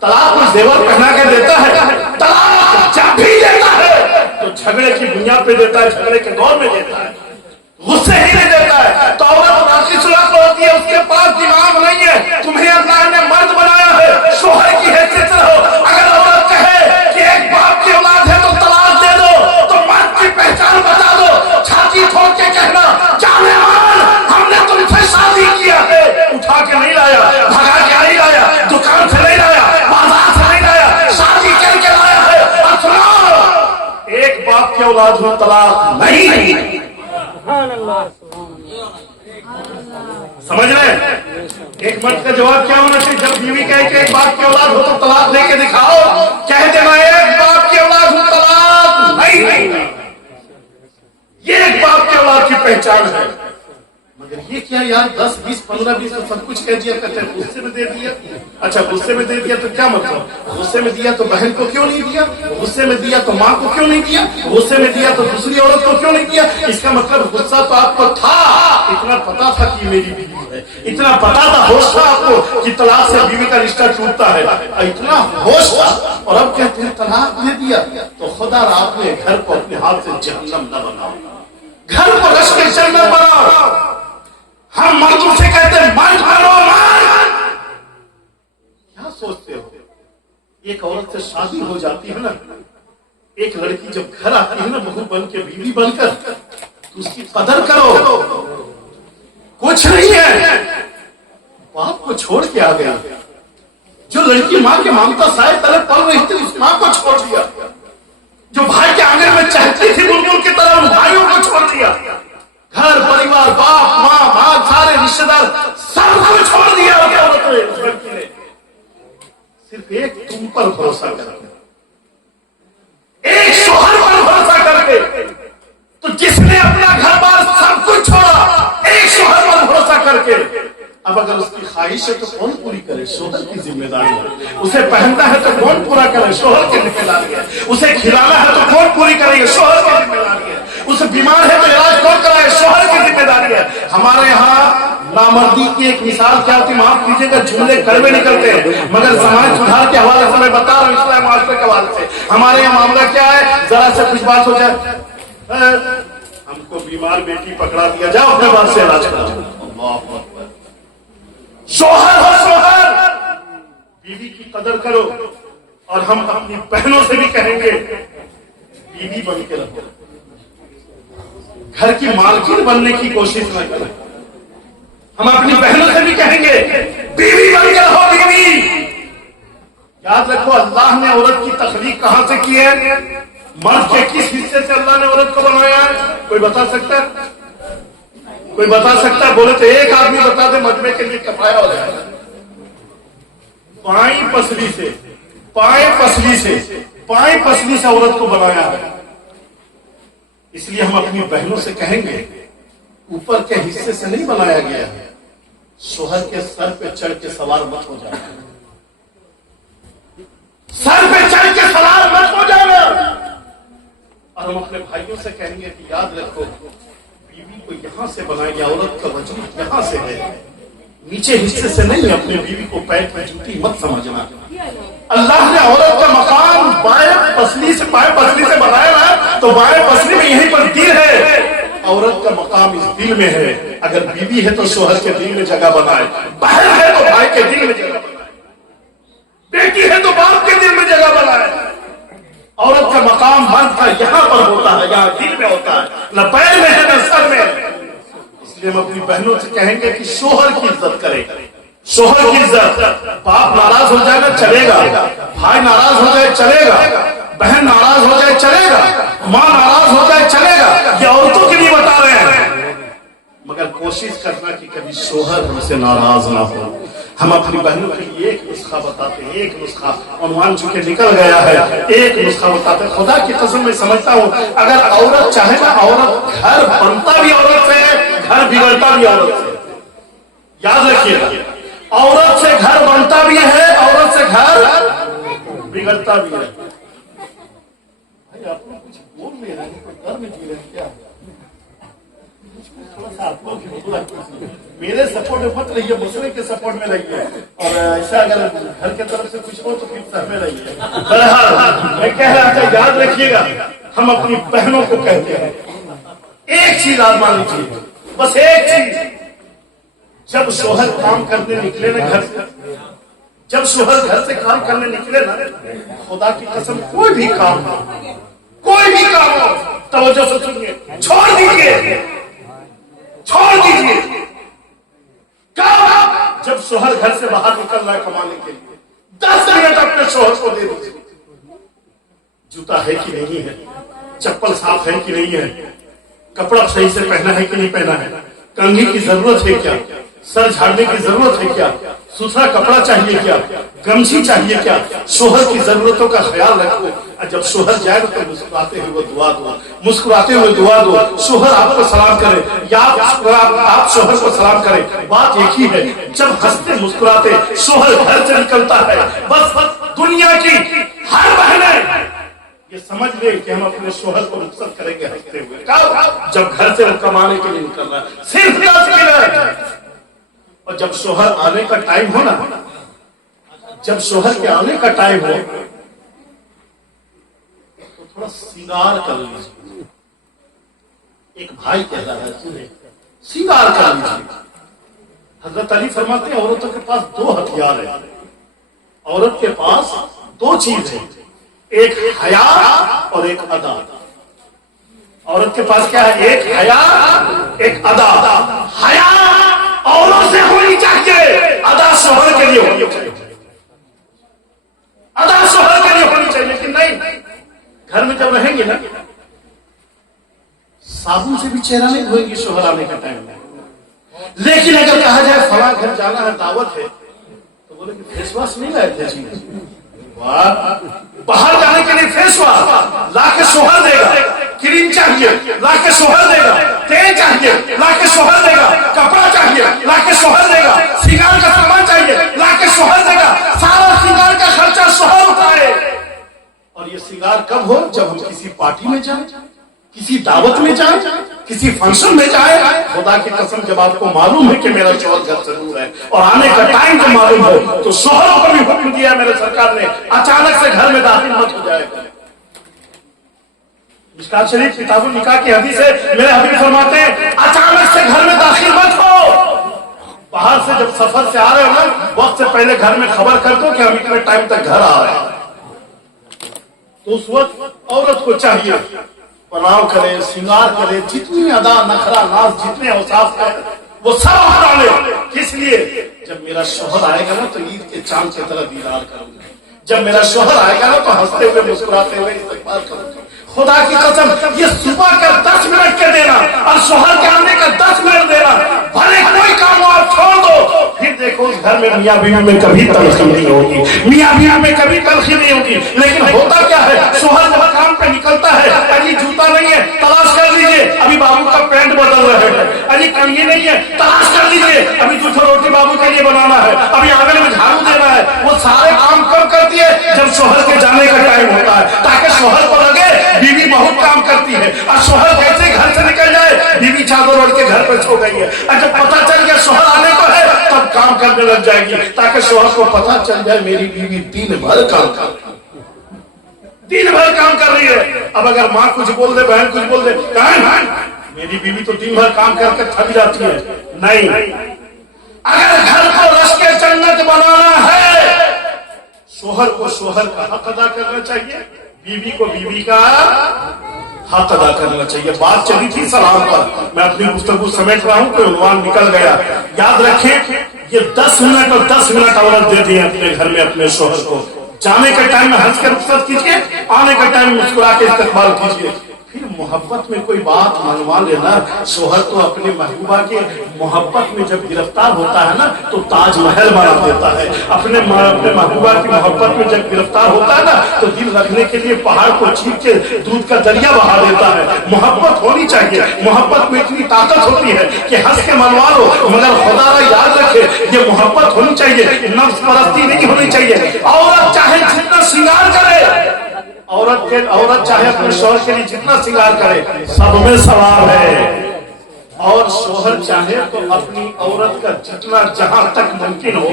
तलाक कोई जेवर पहना के देता है, तलाक जब भी देता है तो झगड़े की बुनियाद पे देता है, झगड़े के दौर में देता है, गुस्से ही नहीं देता है। तो औरत राशि सुलह होती है, उसके पास दिमाग नहीं है, तुम्हें अल्लाह ने मर्द बनाया है, शोहर की हैसियत रहो। अगर औरत कहे कि एक बाप की औलाद है तो तलाक दे दो, तो मर्द की पहचान बता दो, छाती ठोक के कहना जाने मान हमने तुमसे शादी किया है, उठा के नहीं लाया, भगा के नहीं लाया, दुकान से नहीं लाया, बाजार से नहीं लाया, शादी करके लाया है। और सुनो, एक बाप की औलाद हो तलाक नहीं। समझ रहे? एक मर्द का जवाब क्या होना चाहिए? जब बीवी कहे कि एक बाप की औलाद हो तो तलाक दे के दिखाओ, कह देना एक बाप की औलाद हो तलाक नहीं। ये एक बाप की औलाद की पहचान है। मगर ये क्या यार 10, 20, 15, 20 सब कुछ कह दिया, कहते हैं गुस्से में दे दिया। अच्छा गुस्से में दे दिया तो क्या मतलब? गुस्से में दिया तो बहन को क्यों नहीं दिया? गुस्से में दिया तो माँ को क्यों नहीं दिया? गुस्से में दिया तो दूसरी औरत को क्यों नहीं दिया? इसका मतलब गुस्सा तो आपको था, इतना पता था कि मेरी बीवी है, इतना पता था, होश था आपको कि तलाक से बीवी का रिश्ता टूटता है, इतना होश था। और अब कहते हैं तलाक दे दिया, तो खुदा आपने घर को अपने हाथ से जहन्नम न बनाओ, घर को रश के जन्नत बनाओ। हम मर्दों से कहते हैं मर्द बनो, मर्द। क्या सोचते हो? एक औरत से शादी हो जाती है ना, एक लड़की जब घर आती है ना बहू बन के, बीवी बनकर, तो उसकी कदर करो। कुछ नहीं है, बाप को छोड़ के आ गया। जो लड़की माँ के ममता शायद तलब पल रही थी, उस माँ को छोड़ दिया। जो भाई के आंगन में चाहती थी बुलबुल की तरह, उन भाइयों को छोड़ दिया। घर परिवार, बाप माँ भाग सारे रिश्तेदार सब छोड़ दिया। लड़की ने सिर्फ एक तुम पर भरोसा करके, एक शोहर पर भरोसा करके, तो जिसने अपना घर बार सब कुछ छोड़ा एक शोहर पर भरोसा करके। अब अगर उसकी ख्वाहिश है तो कौन पूरी करे? शोहर की जिम्मेदारी है। उसे पहनना है तो कौन पूरा करे? शोहर की जिम्मेदारी है। उसे खिलाना है तो कौन पूरी करेंगे? शोहर की जिम्मेदारी है। उसे बीमार है तो इलाज कौन कराए? शोहर की जिम्मेदारी है। हमारे यहाँ नामर्दी की एक मिसाल क्या होती, माफ कीजिएगा जुमले कड़वे निकलते हैं, मगर समाज सुधार के हवाले से मैं बता रहा हूँ, इस्लाम माशरे के हवाले से। हमारे यहाँ मामला क्या है, जरा से कुछ बात हो जाए, हमको बीमार बेटी पकड़ा दिया, जाओ अपने बात से इलाज कराओ। शोहर हो शोहर, बीवी की कदर करो। और हम अपनी बहनों से भी कहेंगे बीवी बन के रहो, घर की मालकिन बनने की कोशिश न करें। हम अपनी बहनों से भी कहेंगे बीवी बन के रहो, बीवी। याद रखो अल्लाह ने औरत की तख्लीक कहां से की है? मर्द के किस हिस्से से अल्लाह ने औरत को बनाया है? कोई बता सकता है? कोई बता सकता है? बोले तो एक आदमी बता दे, मजमे के लिए कफाया हो जाएगा। पाई पसली से, पाए पसली से, पाए पसली से औरत को बनाया है। इसलिए हम अपनी बहनों से कहेंगे ऊपर के हिस्से से नहीं बनाया गया है, शोहर के सर पे चढ़ के सवार मत हो जाना, सर पे चढ़ के सवार मत हो जाना। और हम अपने भाइयों से कहेंगे कि याद रखो बीवी को यहां से बनाएंगे, औरत का वजूद यहाँ से है, नीचे हिस्से से नहीं। अपने बीवी को पैर में जूती मत समझना। अल्लाह ने औरत का मकाम बाएं पसली से बनाया है, तो बाएं पसली में यहीं पर दिल है। औरत का मकाम इस दिल में है। अगर बीवी है तो शोहर के दिल में जगह बनाए, बहन है तो भाई के दिल में जगह बनाए, बेटी है तो बाप के दिल में जगह बनाए। औरत का मकाम मर्द का यहाँ पर होता है, यहाँ दिल में होता है, न पैर में है न सर में। इसलिए हम अपनी बहनों से कहेंगे कि शोहर की इज्जत करें, शोहर की इज्जत। बाप नाराज हो जाए ना चलेगा, भाई नाराज हो जाए चलेगा, बहन नाराज हो जाए चलेगा, माँ नाराज हो जाए चलेगा। ये औरतों के लिए बता रहे हैं, मगर कोशिश करना कि कभी शोहर हमसे नाराज ना हो। हम अपनी बहनों के लिए एक नुस्खा बताते हैं, एक नुस्खा, अनुमान चूंकि निकल गया है, एक नुस्खा बताते हैं। खुदा की कसम मैं समझता हूँ, अगर औरत चाहे ना, औरत घर बनता भी औरत से, घर बिगड़ता भी औरत से। याद रखिएगा, औरत से घर बनता भी है, औरत से घर बिगड़ता भी है। भाई आप लोग कुछ बोल नहीं रहे, घर में जी रहे क्या? थोड़ा सा आप लोग मेरे सपोर्ट में मत रहिए, मुस्लिम के सपोर्ट में रहिए। और ऐसा अगर घर के तरफ से कुछ हो तो फिर सर में रहिए। बहरहाल मैं कह रहा था, याद रखिएगा, हम अपनी बहनों को कहते हैं एक चीज आजमा लीजिए, बस एक चीज। जब शोहर काम करने निकले ना घर से, जब शोहर घर से काम करने निकले ना, खुदा की कसम कोई भी काम हो, तवज्जो से सुनिए, छोड़ दीजिए, छोड़ दीजिए। कब? जब शोहर घर से बाहर निकल रहा है कमाने के लिए, 10 मिनट अपने शोहर को दे दीजिए। जूता है कि नहीं है, चप्पल साफ है कि नहीं है, कपड़ा सही से पहना है कि नहीं पहना है, कंघी की जरूरत है क्या, सर झाड़ने की जरूरत है क्या, दूसरा कपड़ा चाहिए क्या, गमछी चाहिए क्या, शोहर की जरूरतों का ख्याल रखो। जब शोहर जाए तो मुस्कुराते हुए दुआ दो, मुस्कुराते हुए दुआ दो। शोहर आपको सलाम करे या आप शोहर को सलाम करें, बात एक ही है। जब हंसते मुस्कुराते शोहर घर से निकलता है, बस दुनिया की हर बहनें ये समझ ले कि हम अपने शोहर को रुखसत करेंगे हंसते हुए। जब घर से वो कमाने के लिए निकल रहा है, सिर्फ 10 मिनट। और जब शोहर आने का टाइम हो ना, जब शोहर के आने का टाइम हो तो थोड़ा श्रृंगार कर लीजिए। एक भाई कह रहा है, सुने, श्रृंगार कर लीजिए। हजरत अली फरमाते हैं, औरतों के पास 2 हथियार है। औरत के पास 2 चीज है, एक हया और एक अदा। औरत के पास क्या है? एक हया, एक अदा। हया औरत से होनी चाहिए, अदा शोहर के लिए होनी चाहिए, अदा शोहर के लिए होनी चाहिए। लेकिन नहीं, घर में जब रहेंगे ना, साबुन से भी चेहरा नहीं धोएंगी शोहर आने का टाइम में। लेकिन अगर कहा जाए फला घर जाना है, दावत है, तो बोले कि फेस वॉश नहीं लाए थे जी। बाहर जाने के लिए फेस वॉश ला के शोहर देगा, क्रीम चाहिए ला के शोहर देगा, तेल चाहिए ला के शोहर देगा, कपड़ा चाहिए ला के शोहर देगा, श्रृंगार का सामान चाहिए ला के शोहर देगा। सारा श्रृंगार का खर्चा शोहर उठाए। और ये श्रृंगार कब हो? जब हम किसी पार्टी में जाए, किसी दावत में जाए, किसी फंक्शन में जाए। खुदा की कसम, जब आपको मालूम है कि मेरा शोहर घर से दूर है और आने का टाइम जब मालूम हो, तो शोहरों को भी हुक्म दिया मेरे सरकार ने, अचानक से घर में दाखिल मत हो जाए। मिशकात शरीफ किताबुल निकाह की हदीस है, मेरे हबीब फरमाते हैं, अचानक से घर में दाखिल मत हो। बाहर से जब सफर से आ रहे हो ना, वक्त से पहले घर में खबर कर दो कि हम इतने टाइम तक घर आ रहे हैं। तो उस वक्त औरत को चाहिए पनाव करे, श्रृंगार करे, जितनी अदा नखरा नाज, जितने औसाफ है, वो सब हटा ले। किस लिए? जब मेरा शोहर आएगा ना, तो ईद के चांद की तरह दीदार करूंगा। जब मेरा शोहर आएगा ना, तो हंसते हुए मुस्कुराते हुए इस्तकबाल करूंगा। खुदा की कसम, ये सुबह का 10 मिनट के देना और शोहर के आने का 10 मिनट देना, भले कोई काम हो आप छोड़ दो, फिर देखो उस घर में मियां बीवी में कभी तलखी नहीं होगी, मियां बीवी में कभी तलखी नहीं होगी। लेकिन होता क्या है, शोहर जब काम पे निकलता है, अजी जूता नहीं है, तलाश कर लीजिए, अभी बाबू का पैंट बदल रहे हैं, अजी कंघी नहीं है, तलाश कर लीजिए, अभी दूसरा रोटी बाबू के लिए बनाना है, अभी आंगन में झाड़ू देना है। वो सारे काम कब करती है? जब शोहर के जाने का टाइम होता है, ताकि शोहर को लगे बीवी बहुत काम करती है। और शोहर जैसे घर से निकल जाए, बीवी चादर ओढ़ के घर पर सो गई है, और जब पता चल गया शोहर आने को है तब काम करने लग जाएगी, ताकि शोहर को पता चल जाए मेरी बीवी दिन भर काम कर रही है। अब अगर माँ कुछ बोल दे, बहन कुछ बोल दे, कहाँ मेरी बीवी तो दिन भर काम करके थक जाती है। नहीं, अगर घर को रस के जन्नत बनाना है, शोहर को शोहर का हक अदा करना चाहिए, बीवी को बीवी का हक अदा करना चाहिए। बात चली थी सलाम पर, मैं अपनी गुफ्तगू समेट रहा हूं, कोई उन्वान निकल गया। याद रखें, ये 10 मिनट और 10 मिनट औरत देती है अपने घर में अपने शोहर को। जाने के टाइम में हंस कर रुखसत कीजिए, आने के टाइम में मुस्कुरा के इस्तकबाल कीजिए। फिर मोहब्बत में कोई बात मनवा लेना। शोहर तो अपनी महबूबा के मोहब्बत में जब गिरफ्तार होता है ना तो ताजमहल बना देता है। अपने महबूबा की मोहब्बत में जब गिरफ्तार होता है ना तो दिल रखने के लिए पहाड़ को चीर के दूध का दरिया बहा देता है। मोहब्बत होनी चाहिए, मोहब्बत में इतनी ताकत होती है कि हंस के मनवा लो, मगर खुदा याद रखे ये मोहब्बत होनी चाहिए, नफ्स परस्ती नहीं होनी चाहिए। औरत चाहे जितना श्रृंगार करे, औरत चाहे अपने शौहर के लिए जितना श्रृंगार करे, सब में सवाब है। और शौहर चाहे तो अपनी औरत का जितना जहां तक मुमकिन हो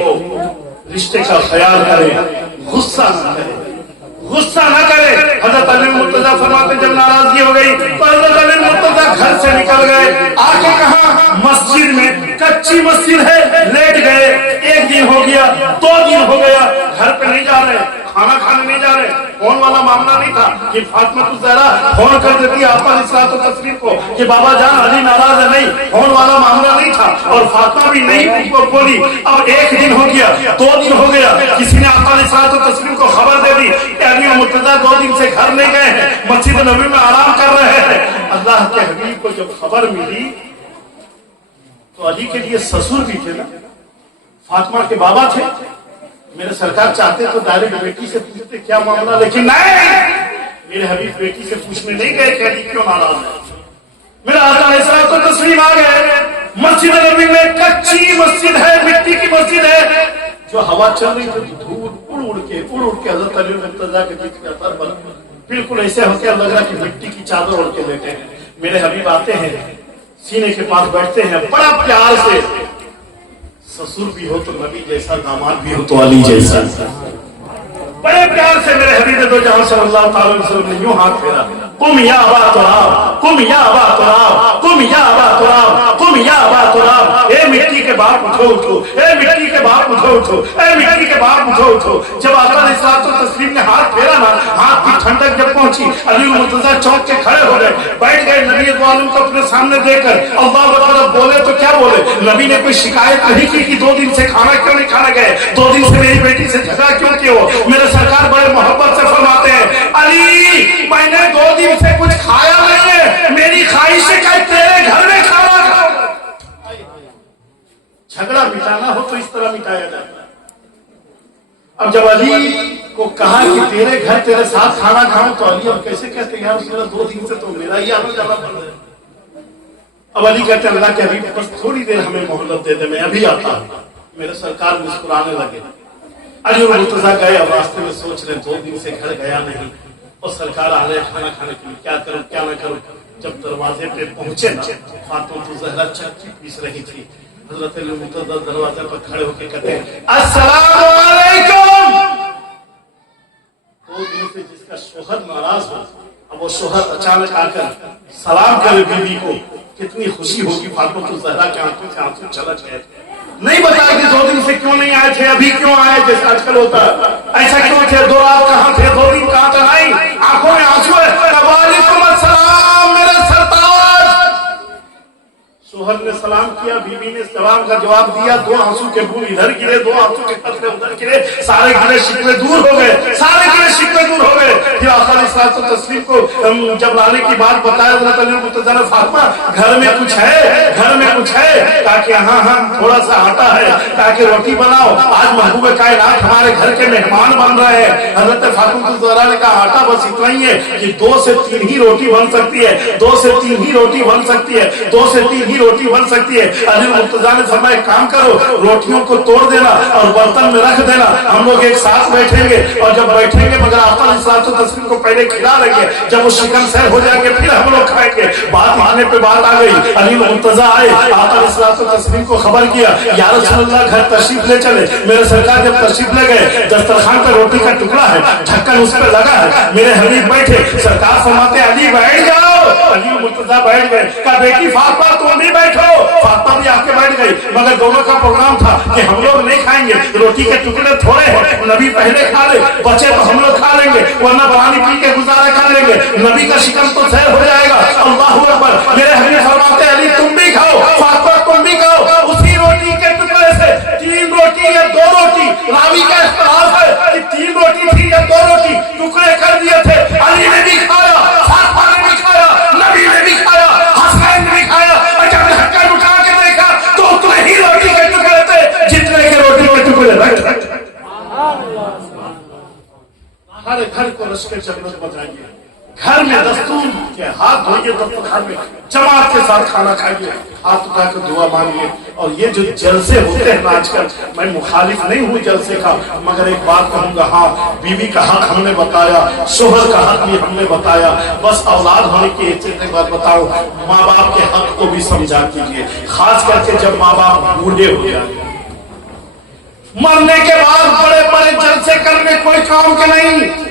रिश्ते का ख्याल करे, गुस्सा न करे, गुस्सा न करे। हजरत अली मुर्तजा फरमाते जब नाराजगी हो गई तो हजरत अली मुर्तजा घर से निकल गए, आके कहा मस्जिद में, कच्ची मस्जिद है, लेट गए। 1 दिन हो गया, 2 दिन हो गया, घर पे नहीं जा रहे, खाना खाने नहीं जा रहे। फोन वाला मामला नहीं था कि फातिमा ज़हरा फोन कर देती है आपा तस्लीम को कि बाबा जान अली नाराज है, नहीं, फोन वाला मामला नहीं था और फातिमा भी नहीं बोली। अब 1 दिन हो गया, 2 दिन हो गया, किसी ने आपा तस्लीम को खबर दे दी कि अली मुर्तजा 2 दिन से घर नहीं गए हैं, मस्जिद नबी में आराम कर रहे हैं। अल्लाह के हबीब को जब खबर मिली तो अली के लिए ससुर भी थे ना, फातिमा के बाबा थे। मेरे सरकार चाहते तो डायरेक्ट बेटी से पूछते क्या मामला, लेकिन नहीं, मेरे हबीब बेटी से पूछने नहीं गए कि अली क्यों नाराज है। मेरा आका तो तस्लीम आ गए, मस्जिद नबी में कच्ची मस्जिद है, मिट्टी की मस्जिद है, जो हवा चल रही थी धूल उड़ उड़ के हजरत अली मुर्तजा के जिस्म पे असर बन, बिल्कुल ऐसे होकर लग रहा कि मिट्टी की चादर ओढ़ के लेटे हैं। मेरे हबीब आते हैं, सीने के पास बैठते हैं, बड़ा प्यार से, ससुर भी हो तो नबी जैसा, दामाद भी हो तो अली जैसा, बड़े प्यार से मेरे हबीब दो जहां सल्लल्लाहु अलैहि वसल्लम ने यूं हाथ फेरा, कुम या अबा तुराब, कुम या अबा तुराब, कुम या अबा तुराब, कुम या अबा तुराब। ए मिट्टी के बाप उठो उठो, ए मिट्टी के बाप उठो उठो, ए मिट्टी के बाप उठो उठो। जब आका अलैहि तस्लीम ने हाथ फेरा ना, हाथ की ठंडक जब पहुंची, अली मुर्तजा चौंक के खड़े हो गए, बैठ गए। नबी आलम को अपने सामने देखकर अल्लाह अकबर बोले तो क्या बोले, नबी ने कोई शिकायत नहीं की कि 2 दिन से खाना क्यों नहीं खाने गए, 2 दिन से मेरी बेटी से झगड़ा क्यों किए हो। मेरे सरकार बड़े मोहब्बत से फरमाते हैं, अली मैंने 2 दिन से कुछ खाया नहीं है, मेरी ख्वाहिश है कि तेरे घर में खाना खाओ। झगड़ा मिटाना हो तो इस तरह मिटाया जाता है। अब जब अली को कहा कि तेरे घर तेरे साथ खाना खाऊं तो अली अब कैसे कहते यार उसने 2 दिन से तो मेरा ही आना जाना पड़ रहा है। अब अली कहते अल्लाह के हबीब बस थोड़ी देर हमें मोहलत दे दे, मैं अभी आता हूं। मेरे सरकार मुस्कुराने लगे। अली और मुर्तजा गए, अब रास्ते में सोच रहे 2 दिन से घर गया नहीं और सरकार आ रहे खाना खाने के लिए, क्या करूं क्या ना करूं। जब दरवाजे पे पहुंचे ना, फातिमा ज़हरा चक्की पीस रही थी। हजरत अली मुर्तजा दरवाजे पर खड़े होकर कहते हैं अस्सलामु अलैकुम। 2 दिन से जिसका शोहर नाराज हो, अब वो शोहर अचानक आकर सलाम करे बीवी को, कितनी खुशी होगी। फातिमा ज़हरा के आंखों से आंसू छलक गए। नहीं बताया कि 2 दिन से क्यों नहीं आए थे, अभी क्यों आए जैसे आजकल होता है, ऐसा क्यों थे, 2 रात कहाँ थे, 2 दिन कहाँ थे, नहीं, आंखों में आंसू है। वालेकुम अस्सलाम मेरे सरताज। शोहर ने सलाम किया, बीवी ने सलाम का जवाब दिया, 2 आंसू के बूंद इधर गिरे, 2 आंसू के कतरे उधर गिरे, सारे गिरे शिकवे दूर हो गए, सारे गिरे शिकवे दूर हो गए। फिर आका तस्लीम को जब लाने की बात बताया हज़रत अली मुर्तजा ने, फातिमा घर में कुछ है, घर में कुछ है, ताकि हाँ हाँ थोड़ा सा आटा है, ताकि रोटी बनाओ, आज महबूब कायनात हमारे घर के मेहमान बन रहे हैं। हज़रत फातिमा ज़हरा ने कहा आटा बस इतना ही है कि 2 से 3 ही रोटी बन सकती है, 2 से 3 ही रोटी बन सकती है, 2 से 3 ही रोटी बन सकती है। अली मुर्तजा ने फरमाया काम करो, रोटियों को तोड़ देना और बर्तन में रख देना, हम लोग एक साथ बैठेंगे। और जब बैठेंगे मगर आका तस्लीम को پہلے کھلا لیں گے, جب وہ شکم سیر ہو جائیں گے پھر ہم لوگ کھائیں گے. بات ماننے پہ بات آ گئی. علی مرتضیٰ آئے, آقا علیہ الصلوۃ والتسلیم کو خبر کیا, یا رسول اللہ گھر تشریف لے چلے. میرے سرکار جب تشریف لے گئے, دسترخوان پہ روٹی کا ٹکڑا ہے, ڈھکن اس پہ لگا ہے, میرے حبیب بیٹھے, سرکار فرماتے علی بیٹھ جاؤ. علی مرتضیٰ بیٹھ گئے. کہا بیٹی فاطمہ تم بھی بیٹھو. فاطمہ بھی آ کے بیٹھ گئی, مگر دونوں کا پروگرام تھا کہ ہم لوگ نہیں کھائیں گے, روٹی کے ٹکڑے تھوڑے ہیں, نبی پہلے کھا لے, بچے تو ہم لوگ کھا لیں گے, ورنہ پانی پی کے گزارا کر لیں گے, نبی کا شکم تو سیر ہو جائے گا. اللہ اکبر. میرے حبیب فرماتے علی تم بھی کھاؤ, فاطمہ تم بھی کھاؤ. اسی روٹی کے ٹکڑے سے 3 روٹی یا 2 روٹی, راوی کا اختلاف ہے کہ 3 روٹی تھی یا 2 روٹی, ٹکڑے کر دیے تھے. علی نے بھی کھایا, فاطمہ نے بھی کھایا, نبی نے بھی کھایا, حسین نے بھی کھایا. اور جب ڈھکن اٹھا کے دیکھا تو اتنے ہی روٹی کے ٹکڑے تھے جتنے کے روٹی کے ٹکڑے تھے. ہر گھر کو رش کے چلنے بتائیے, گھر میں دستور کے ہاتھ دھوئیے, دسترخوان میں جماعت کے ساتھ کھانا کھائیے, ہاتھ اٹھا کر دعا مانگیے. اور یہ جو جلسے ہوتے ہیں آج کل, میں مخالف نہیں ہوں جلسے کا, مگر ایک بات کہوں گا, ہاں بیوی کا حق ہم نے بتایا, شوہر کا حق بھی ہم نے بتایا, بس اولاد ہونے کی ایک بات بتاؤ, ماں باپ کے حق کو بھی سمجھا کیجیے, خاص کر کے جب ماں باپ بوڑھے ہو جائیں. مرنے کے بعد بڑے بڑے جلسے کرنے کوئی کام کے نہیں.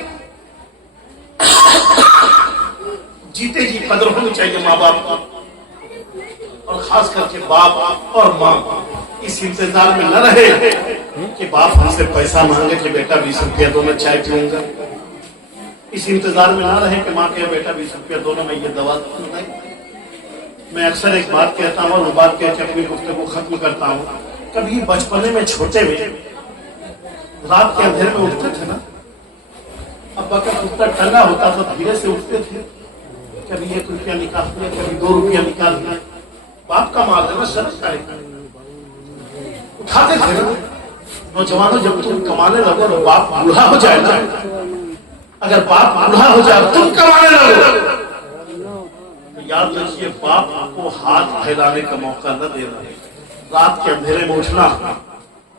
جیتے جی قدر ہونی چاہیے ماں باپ کا, اور خاص کر کے باپ اور ماں اس انتظار میں نہ رہے کہ باپ ہم سے پیسہ مانگے کہ بیٹا 20 روپیہ دو میں چائے پیوں گا. اس انتظار میں نہ رہے کہ ماں کہ بیٹا 20 روپیہ دو میں یہ دوا دوں. میں اکثر ایک بات کہتا ہوں, اور وہ بات کہہ کے اپنی گفتگو ختم کرتا ہوں. کبھی بچپنے میں چھوٹے میں رات کے اندھیرے میں اٹھتے تھے نا, ابا کا کتا ٹنگا ہوتا تھا, دھیرے سے اٹھتے تھے, کبھی 1 روپیہ نکال دیا, کبھی 2 روپیہ نکال دیا. باپ کا مال ہے نا, شرط کا اٹھاتے تھے نا. نوجوانوں جب تم کمانے لگو تو باپ بوڑھا ہو جائے نا, اگر باپ بوڑھا ہو جائے تم کمانے لگو تو یاد رکھیے باپ کو ہاتھ پھیلانے کا موقع نہ دینا. رات کے اندھیرے میں اٹھنا,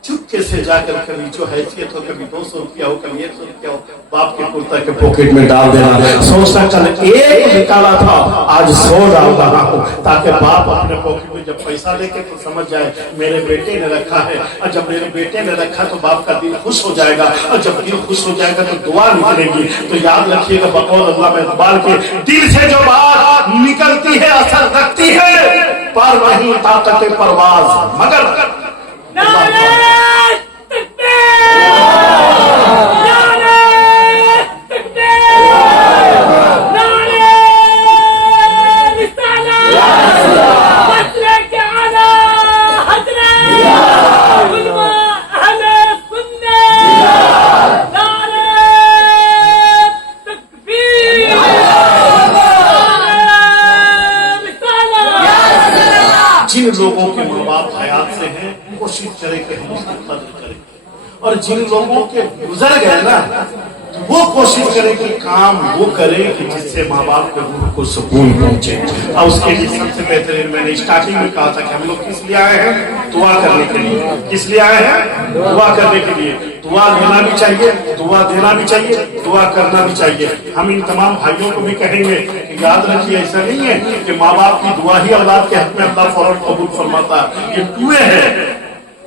چپکے سے جا کر کبھی جو حیثیت ہو, کبھی 200 روپیہ ہو, کبھی 100 روپیہ ہو, باپ کے کرتا کے پاکٹ میں ڈال دینا. سوچنا کل 1 نکالا تھا, آج 100 ڈال رہا ہوں, تاکہ باپ اپنے پاکٹ میں جب پیسہ لے کے تو سمجھ جائے میرے بیٹے نے رکھا ہے. اور جب میرے بیٹے نے رکھا تو باپ کا دل خوش ہو جائے گا, اور جب دل خوش ہو جائے گا تو دعا نکلے گی. تو یاد رکھیے گا بقول علامہ اقبال کے, دل سے جو بات نکلتی ہے اثر رکھتی ہے, پر وہیں طاقت پرواز مگر جن لوگوں کے ماں باپ حیات سے ہیں کوشش کرے کہ ہم اس کی قدر کریں, اور جن لوگوں کے گزر گئے نا وہ کوشش کرے کہ کام وہ کرے کہ جس سے ماں باپ کے روح کو سکون پہنچے. اور اس کے لیے سب سے بہترین میں نے اسٹارٹنگ میں کہا تھا کہ ہم لوگ کس لیے آئے ہیں, دعا کرنے کے لیے. کس لیے آئے ہیں, دعا کرنے کے لیے. دعا لینا بھی چاہیے, دعا دینا بھی چاہیے, دعا کرنا بھی چاہیے. ہم ان تمام بھائیوں کو بھی کہیں گے کہ یاد رکھیے ایسا نہیں ہے کہ ماں باپ کی دعا ہی اولاد کے حق میں اللہ فوراً قبول فرماتا ہے. یہ دوئے ہیں,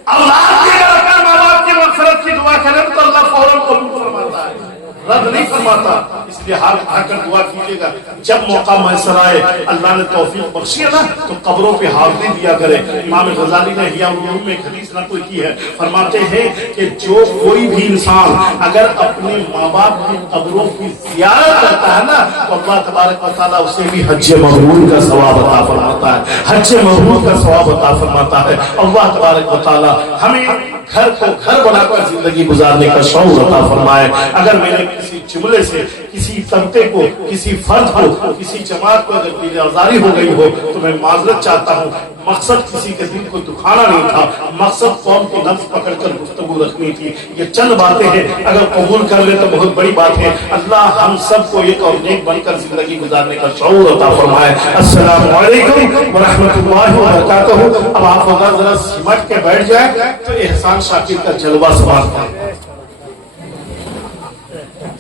اولاد کی اگر اپنے ماں باپ کی مغفرت کی دعا کریں تو اللہ فوراً قبول فرماتا ہے, رد نہیں فرماتا. اس لیے ہاتھ اٹھا کر دعا کیجیے گا. جب موقع میسر آئے, اللہ نے توفیق بخشی ہے نا, تو قبروں پہ حاضری دیا کرے. امام غزالی نے احیاء العلوم میں ایک حدیث نقل کی ہے, فرماتے ہیں کہ جو کوئی بھی انسان اگر اپنے ماں باپ کی قبروں کی زیارت کرتا ہے نا, تو اللہ تبارک و تعالیٰ اسے بھی حج مبرور کا ثواب عطا فرماتا ہے, حج مبرور کا ثواب عطا فرماتا ہے. اللہ تبارک و تعالیٰ ہمیں گھر کو گھر بنا کر زندگی گزارنے کا شعور عطا فرمائے. اگر میرے کسی جملے سے کسی طبقے کو, کسی فرد کو, کسی جماعت کو اگر دل آزاری ہو گئی ہو تو میں معذرت چاہتا ہوں. مقصد کسی کے دل کو دکھانا نہیں تھا, مقصد قوم کو نفس پکڑ کر گفتگو رکھنی تھی. یہ چند باتیں ہیں, اگر قبول کر لے تو بہت بڑی بات ہے. اللہ ہم سب کو ایک اور نیک بن کر زندگی گزارنے کا شعور عطا فرمائے. السلام علیکم ورحمۃ اللہ وبرکاتہ. اب آپ اگر ذرا سمٹ کے بیٹھ جائیں تو احسان شاکر کا جلوہ سماعت کریں.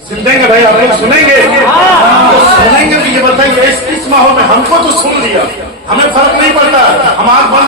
सुनेंगे भाई, आप लोग सुनेंगे तो सुनेंगे तो ये बताइए इस माहौल में हमको तो सुन लिया, हमें फर्क नहीं पड़ता, हम आंख बंद